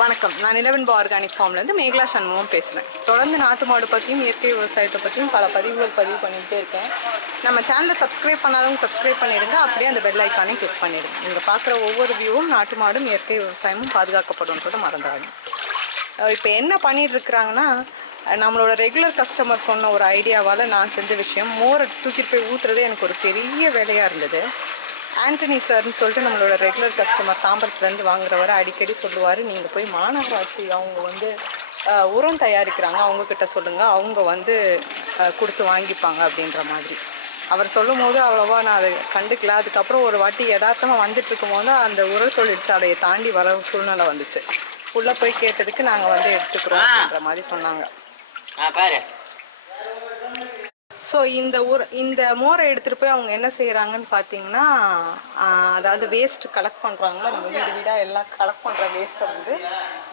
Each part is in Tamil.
வணக்கம். நான் நிலவன்பு ஆர்கானிக் ஃபார்ம்லேருந்து மேகலா சண்முகம் பேசுகிறேன் தொடர்ந்து நாட்டு மாடு பற்றியும் இயற்கை விவசாயத்தை பற்றியும் பல பதிவுகள் பதிவு பண்ணிகிட்டே இருக்கேன். நம்ம சேனலை சப்ஸ்கிரைப் பண்ணாதவங்க சப்ஸ்கிரைப் பண்ணிடுங்க. அப்படியே அந்த பெல் ஐக்கானையும் கிளிக் பண்ணிடுங்க. நீங்கள் பார்க்குற ஒவ்வொரு வியூவும் நாட்டு மாடும் இயற்கை விவசாயமும் பாதுகாக்கப்படும்ன்றதை மறந்துடாங்க இப்போ என்ன பண்ணிட்டு இருக்கிறாங்கன்னா நம்மளோட ரெகுலர் கஸ்டமர் சொன்ன ஒரு ஐடியாவால் நான் செஞ்ச விஷயம் மோரை தூக்கிட்டு போய் ஊற்றுறதே எனக்கு ஒரு பெரிய வேலையாக இருந்தது. ஆண்டனி சார்னு சொல்லிட்டு நம்மளோட ரெகுலர் கஸ்டமர் தாம்பரத்துலேருந்து வாங்குறவரை அடிக்கடி சொல்லுவார். நீங்கள் போய் மாநகராட்சி அவங்க வந்து உரம் தயாரிக்கிறாங்க. அவங்கக்கிட்ட சொல்லுங்கள் அவங்க வந்து கொடுத்து வாங்கிப்பாங்க அப்படின்ற மாதிரி. அவர் சொல்லும் போது அவ்வளோவா நான் அதை கண்டுக்கல. அதுக்கப்புறம் ஒரு வாட்டி யதார்த்தமாக வந்துட்டு இருக்கும்போது அந்த உர தொழிற்சாலையை தாண்டி வர சூழ்நிலை வந்துச்சு. உள்ளே போய் கேட்டதுக்கு நாங்கள் வந்து எடுத்துக்கிறோம் அப்படின்ற மாதிரி சொன்னாங்க. பாரு. ஸோ இந்த ஊர் இந்த மோரை எடுத்துகிட்டு போய் அவங்க என்ன செய்கிறாங்கன்னு பார்த்தீங்கன்னா அதாவது வேஸ்ட் கலெக்ட் பண்ணுறாங்களா நம்ம வீடு வீடாக எல்லாம் கலெக்ட் பண்ணுற வேஸ்ட்டை வந்து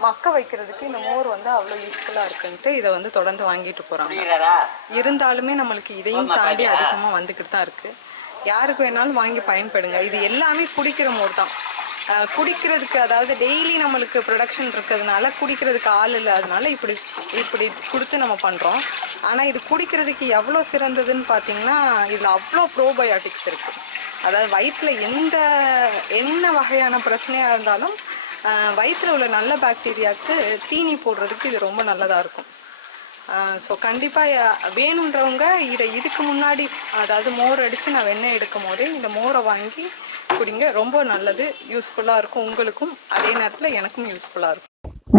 மக்க வைக்கிறதுக்கு இந்த மோர் வந்து அவ்வளோ யூஸ்ஃபுல்லாக இருக்குன்ட்டு இதை வந்து தொடர்ந்து வாங்கிட்டு போகிறாங்க இருந்தாலுமே நம்மளுக்கு இதையும் தாண்டி அதிகமாக வந்துக்கிட்டு தான் இருக்குது யாருக்கு வேணாலும் வாங்கி பயன்படுங்க. இது எல்லாமே குடிக்கிற மோர் தான். குடிக்கிறதுக்கு அதாவது டெய்லி நம்மளுக்கு ப்ரொடக்ஷன் இருக்கிறதுனால குடிக்கிறதுக்கு ஆள் இல்லாதனால இப்படி இப்படி கொடுத்து நம்ம பண்ணுறோம் ஆனால் இது குடிக்கிறதுக்கு எவ்வளோ சிறந்ததுன்னு பார்த்தீங்கன்னா இதில் அவ்வளோ ப்ரோபயோட்டிக்ஸ் இருக்குது அதாவது வயிற்றில் எந்த என்ன வகையான பிரச்சனையாக இருந்தாலும் வயிற்றில் உள்ள நல்ல பாக்டீரியாவுக்கு தீனி போடுறதுக்கு இது ரொம்ப நல்லதாக இருக்கும். ஸோ கண்டிப்பாக வேணுன்றவங்க இதை இதுக்கு முன்னாடி அதாவது மோர் அடித்து நான் வெண்ணெய் எடுக்கும் போதே இந்த மோரை வாங்கி குடிங்க. ரொம்ப நல்லது யூஸ்ஃபுல்லாக இருக்கும். உங்களுக்கும் அதே நேரத்தில் எனக்கும் யூஸ்ஃபுல்லாக இருக்கும்.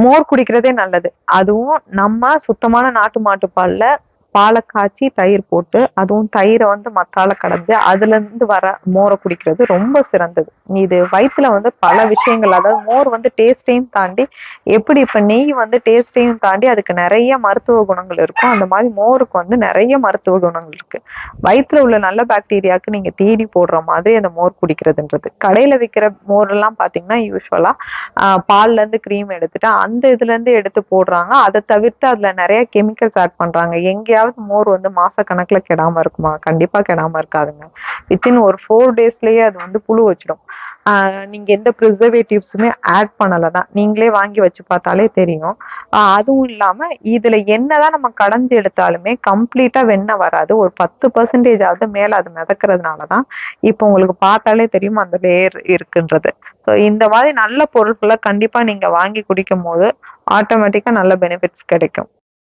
மோர் குடிக்கிறதே நல்லது. அதுவும் நம்ம சுத்தமான நாட்டு மாட்டுப்பாலில் பாலை காய்ச்சி தயிர் போட்டு அதுவும் தயிரை வந்து மத்தால கடந்து அதுல இருந்து வர மோரை குடிக்கிறது ரொம்ப சிறந்தது. இது வயிற்றுல வந்து பல விஷயங்கள் அதாவது மோர் வந்து டேஸ்டையும் தாண்டி எப்படி இப்ப நெய் வந்து டேஸ்டையும் தாண்டி அதுக்கு நிறைய மருத்துவ குணங்கள் இருக்கும். அந்த மாதிரி மோருக்கு வந்து நிறைய மருத்துவ குணங்கள் இருக்கு. வயிற்றுல உள்ள நல்ல பாக்டீரியாவுக்கு நீங்க தேடி போடுற மாதிரி அந்த மோர் குடிக்கிறதுன்றது. கடையில விற்கிற மோர் எல்லாம் பாத்தீங்கன்னா யூஸ்வலா பால்ல இருந்து க்ரீம் எடுத்துட்டு அந்த இதுல இருந்து எடுத்து போடுறாங்க. அதை தவிர்த்து அதுல நிறைய கெமிக்கல்ஸ் ஆட் பண்றாங்க. எங்கேயாவது மோர் வந்து மாச கணக்குல கெடாம இருக்குமா? கண்டிப்பா கெடாம இருக்காதுங்க. வித்தின் ஒரு ஃபோர் டேஸ்லயே அது வந்து புழு வச்சிடும். ஆஹ் நீங்க எந்த ப்ரிசர்வேட்டிவ்ஸுமே ஆட் பண்ணலதான் நீங்களே வாங்கி வச்சு பார்த்தாலே தெரியும். அதுவும் இல்லாம இதுல என்னதான் நம்ம கடந்து எடுத்தாலுமே கம்ப்ளீட்டா வெண்ணெய் வராது. ஒரு பத்து பர்சன்டேஜ் ஆகுது மேல அது மிதக்கிறதுனாலதான் இப்போ உங்களுக்கு பார்த்தாலே தெரியும் அந்த லேயர் இருக்குன்றது. ஸோ இந்த மாதிரி நல்ல பொருட்களை கண்டிப்பா நீங்க வாங்கி குடிக்கும் போது ஆட்டோமேட்டிக்கா நல்ல பெனிஃபிட்ஸ் கிடைக்கும்.